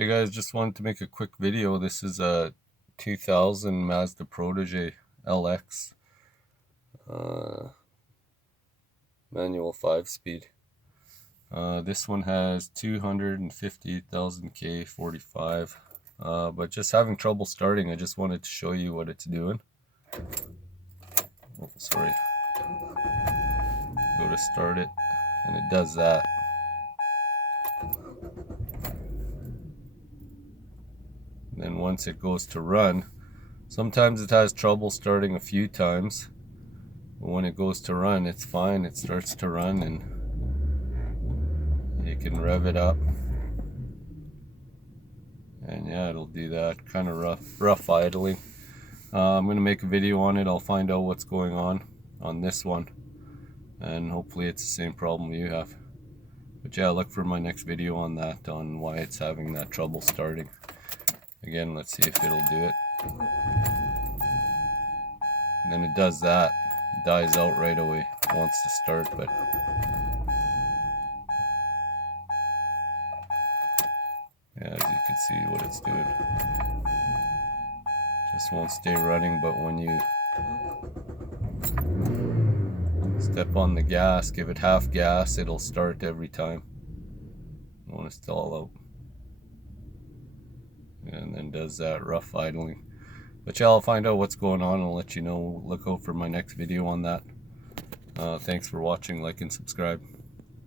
Hey guys, just wanted to make a quick video. This is a 2000 Mazda Protege LX manual 5-speed. This one has 250,000 K 45, but just having trouble starting. I just wanted to show you what it's doing. Oh, sorry. Go to start it, and it does that. Then once it goes to run, sometimes it has trouble starting a few times, but when it goes to run, it's fine. It starts to run and you can rev it up, and yeah, it'll do that. Kind of rough idling. I'm gonna make a video on it. I'll find out what's going on this one, and hopefully it's the same problem you have. But yeah, look for my next video on that, on why it's having that trouble starting. Again, let's see if it'll do it. And then it does that. It dies out right away. It wants to start, but yeah, as you can see what it's doing. Just won't stay running, but when you step on the gas, give it half gas, it'll start every time. When it's all out. And then does that rough idling. But yeah, I'll find out what's going on and I'll let you know. Look out for my next video on that. Thanks for watching. Like and subscribe.